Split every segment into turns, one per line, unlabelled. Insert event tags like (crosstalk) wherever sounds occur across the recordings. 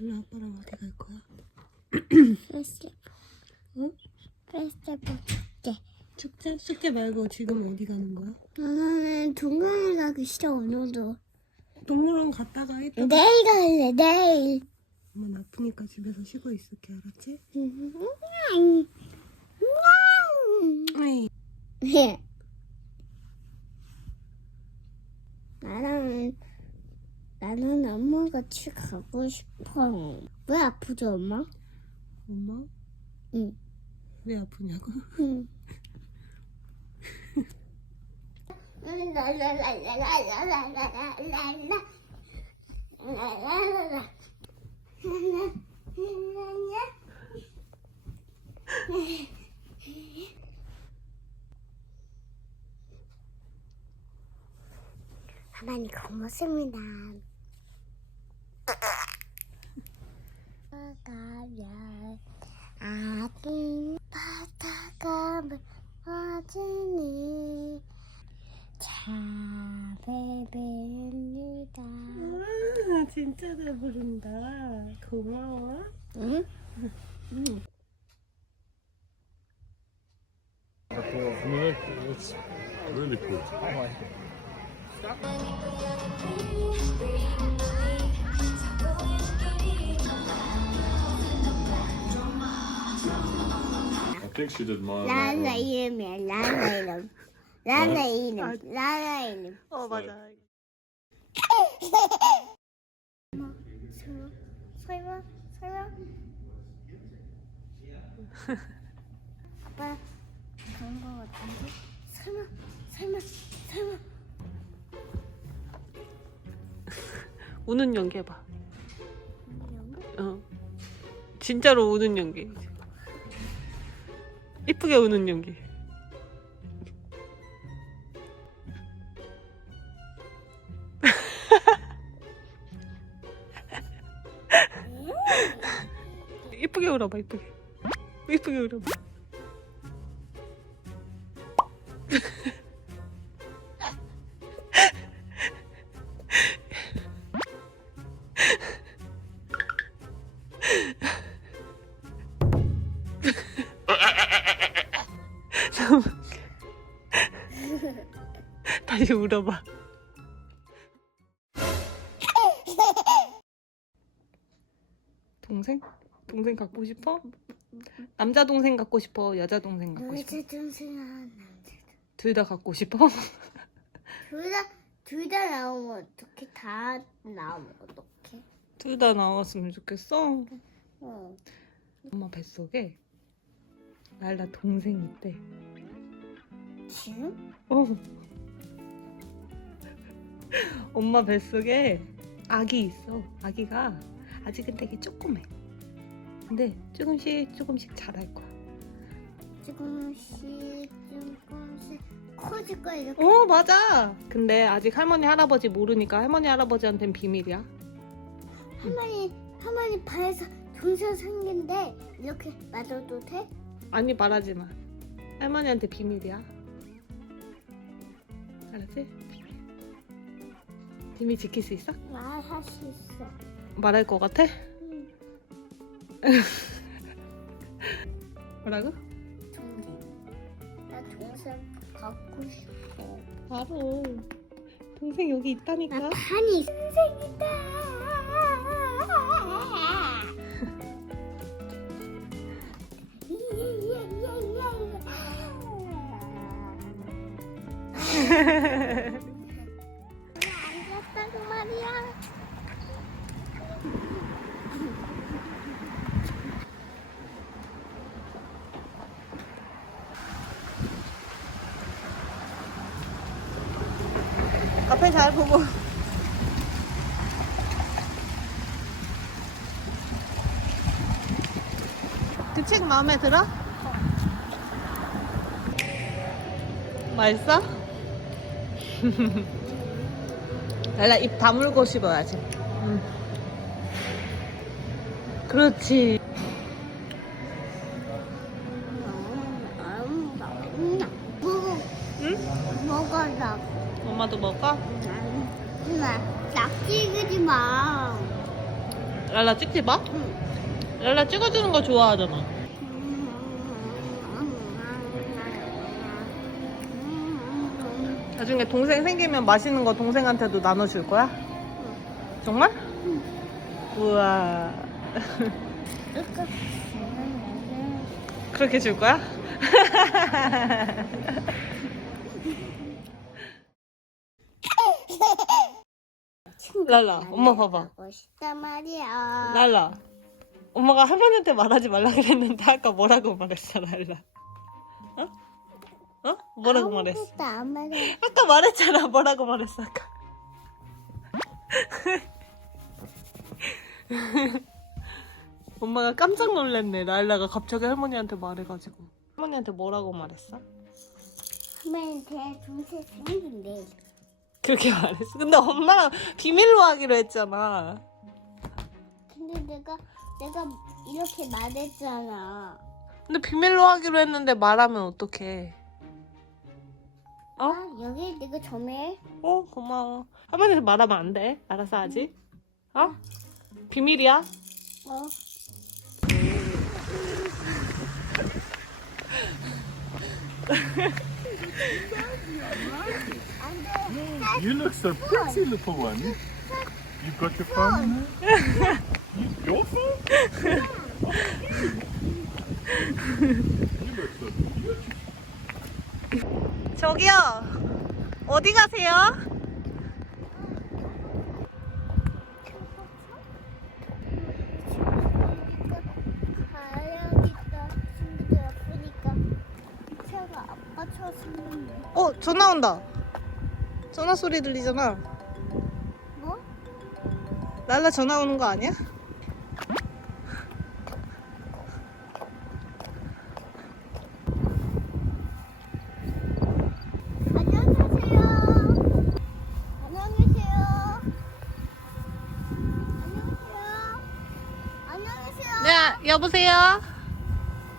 오늘 아빠랑 어디 갈 거야?
페스티벌.
응?
페스티벌 축제.
축제? 축제 말고 지금 어디 가는 거야?
나는 동강에 가기 싫어 오늘도.
동물원 갔다가 이따가
내일 갈래 내일.
엄마 아프니까 집에서 쉬고 있을게 알았지?
음.
아이
같이 가고 싶어. 왜 아프죠, 엄마?
엄마?
응.
왜 아프냐고? (laughs)
응. 가만히 겁먹습니다. 아픈 바다가 멀어지니 차베베입니다.
아 진짜 잘 부른다 고마워
응?
It's really cool. I think she did mine.
라라 이름이야 라라 이름 라라 이름 라라 이름
어 맞아
설마 설마 설마 아빠 그런 거 같은데 설마 설마. 설마
우는 연기 해봐.
이런 거?
어. 진짜로 우는 연기. 이쁘게 우는 연기. (laughs) 이쁘게 울어봐 이쁘게. 이쁘게 울어봐 울어봐 동생? 동생 갖고 싶어? 남자 동생 갖고 싶어? 여자 동생 갖고 싶어?
여자 동생은 남자
둘 다 갖고 싶어?
둘다 둘 다 나오면 어떻게 다 나오면 어떡해
둘다 나왔으면 좋겠어.
어
엄마 뱃속에 랄라 동생이 있대.
지금?
어. (laughs) 엄마 뱃속에 아기 있어. 아기가 아직은 되게 조그매. 근데 조금씩 조금씩 자랄 거야.
조금씩 조금씩 커질 거야 이렇게
어 맞아. 근데 아직 할머니 할아버지 모르니까 할머니 할아버지한텐 비밀이야.
할머니 할머니 발에서 동생 생긴데 이렇게 맞아도 돼?
아니 말하지 마. 할머니한테 비밀이야. 알았지? 비밀 지킬 수 있어?
말할 수 있어
말할 것 같아?
응.
뭐라고?
동생 나 동생 갖고 싶어
바로 동생 여기 있다니까.
나 판이 동생이다 (laughs) 말이야
앞에 잘 보고. 그 책 마음에 들어? 맛있어? (laughs) 랄라 입 다물고 씹어야지. 응. 그렇지.
먹어
응?
먹어라
엄마도 먹어?
나 낙지 그지 마.
랄라 찍지 마? 랄라 찍어주는 거 좋아하잖아. 나중에 동생 생기면 맛있는 거 동생한테도 나눠줄 거야? 정말? 우와. (laughs) 그렇게 줄 거야? (laughs) 랄라, 엄마 봐봐.
싶단 말이야.
랄라. 엄마가 할머니한테 말하지 말라 그랬는데 아까 뭐라고 말했어, 랄라? 뭐라고 말했어?
아무것도 안 말해.
아까 말했잖아. 뭐라고 말했어, 아까. (laughs) 엄마가 깜짝 놀랐네. 랄라가 갑자기 할머니한테 말해가지고. 할머니한테 뭐라고 말했어?
할머니한테 동생 생긴데.
그렇게 말했어. 근데 엄마랑 비밀로 하기로 했잖아.
근데 내가 내가 이렇게 말했잖아.
근데 비밀로 하기로 했는데 말하면 어떡해. 어?
아, 여기 내가 점에
어, 고마워. 할머니한테 말하면 안 돼. 알아서 하지. 어? 비밀이야.
어.
You look so pretty, little one. You got your phone Your phone? you look so beautiful.
저기요. 어디 가세요? 어, 전화 온다. 전화 소리 들리잖아.
뭐?
랄라 전화 오는 거 아니야?
안녕하세요. 안녕히 계세요. 안녕하세요. 안녕히 계세요.
네, 여보세요?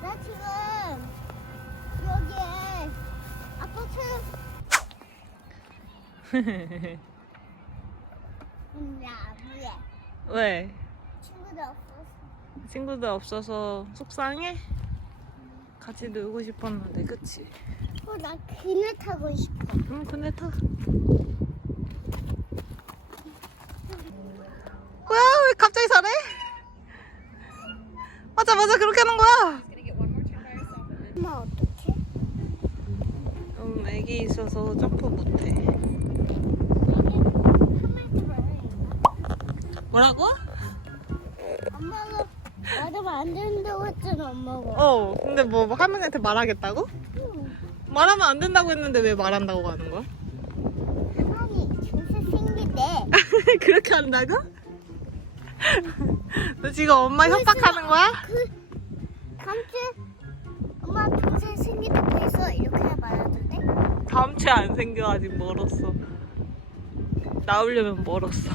나 지금 여기에 아파트 음, 나무에
왜?
친구들 없어서
친구들 없어서 속상해? 같이 놀고 싶었는데, 그치?
어, 나 그네 타고 싶어.
응, 근데 타. 뭐야, 왜 갑자기 잘해? 맞아, 맞아, 그렇게 하는 거야.
엄마 어떡해?
음, 애기 있어서 점프 못해. 뭐라고?
엄마가 말하면 안 된다고 했잖아 엄마가.
어, 근데 뭐 할머니한테 말하겠다고?
응.
말하면 안 된다고 했는데 왜 말한다고 하는 거야?
할머니 중세 생기대.
그렇게 한다고? (laughs) 너 지금 엄마 협박하는 거야?
그 감치 엄마 동생 생기다고 해서 이렇게 말하던데.
다음 주에 안 생겨 아직 멀었어. 나오려면 멀었어.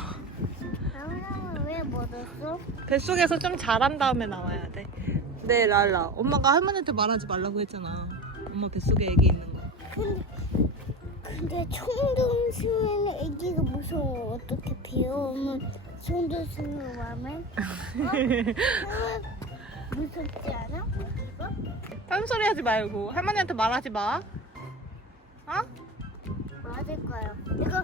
나오려면 왜 못했어?
뱃속에서 좀 자란 다음에 나와야 돼. 네, 랄라. 엄마가 할머니한테 말하지 말라고 했잖아. 엄마 뱃속에 애기 있는 거.
근데 근데 총동수는 애기가 무서워. 어떻게 비오면 총동수는 와면 어? 무섭지 않아? 애기가?
딴 소리 하지 말고 할머니한테 말하지 마. 어?
맞을 거야. 이거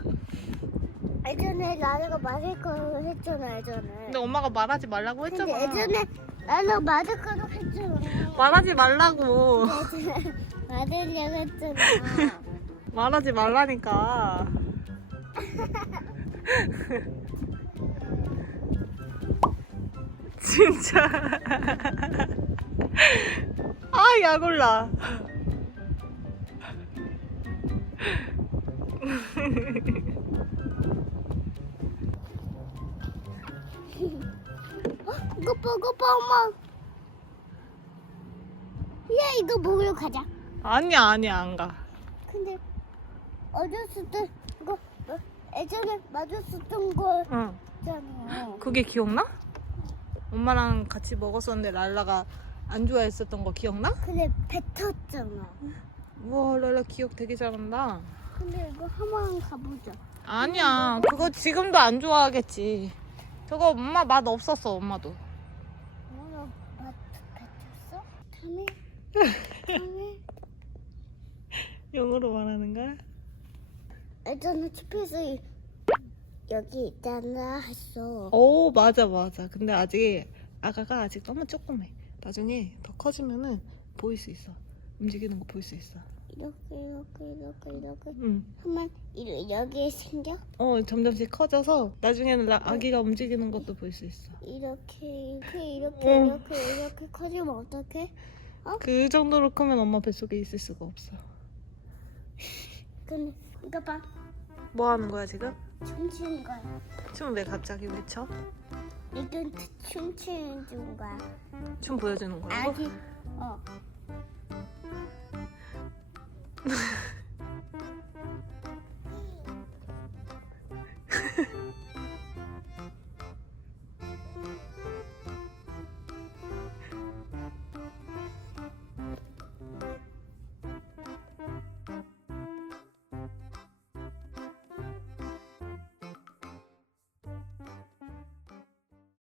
예전에 나래가 맞을 거 했잖아 예전에.
근데 엄마가 말하지 말라고
근데
했잖아.
예전에 나래가 맞을 거로 했잖아.
말하지 말라고.
예전에 (laughs) 맞으려고 했잖아.
말하지 말라니까. (laughs) 진짜. 아, 약올라.
어? 이거 봐, 이거 봐, 엄마. 야, 이거 먹으러 가자.
아니야, 아니야, 안 가.
근데 어렸을 때 이거 어, 예전에 맞았었던 거
응.
있잖아.
그게 기억나? 엄마랑 같이 먹었었는데 랄라가 안 좋아했었던 거 기억나?
근데 뱉었잖아.
우와, 랄라 기억 되게 잘한다.
근데 이거 한번 가보자.
아니야, 그거 지금도 안 좋아하겠지. 저거 엄마 맛 없었어 엄마도.
뭐야 맛 뱉었어? 다음에 다음에 (laughs)
영어로 말하는 거야?
예전에 집에서 여기 있잖아 했어.
오 맞아 맞아. 근데 아직 아가가 아직 너무 조그매. 나중에 더 커지면은 보일 수 있어. 움직이는 거볼수 있어.
이렇게 이렇게 이렇게 이렇게
응.
하면 이- 여기 생겨?
어 점점씩 커져서 나중에는 나- 아기가 움직이는 것도 볼 수 있어.
이렇게 이렇게 이렇게
응.
이렇게 이렇게 커지면 어떡해?
그 정도로 크면 엄마 뱃속에 있을 수가 없어.
근데 이거 봐
뭐 하는 거야 지금?
춤추는 거야.
춤 왜 갑자기 왜 춰?
이건 춤추는 중 거야.
춤 보여주는 거라고?
아기 어 (laughs)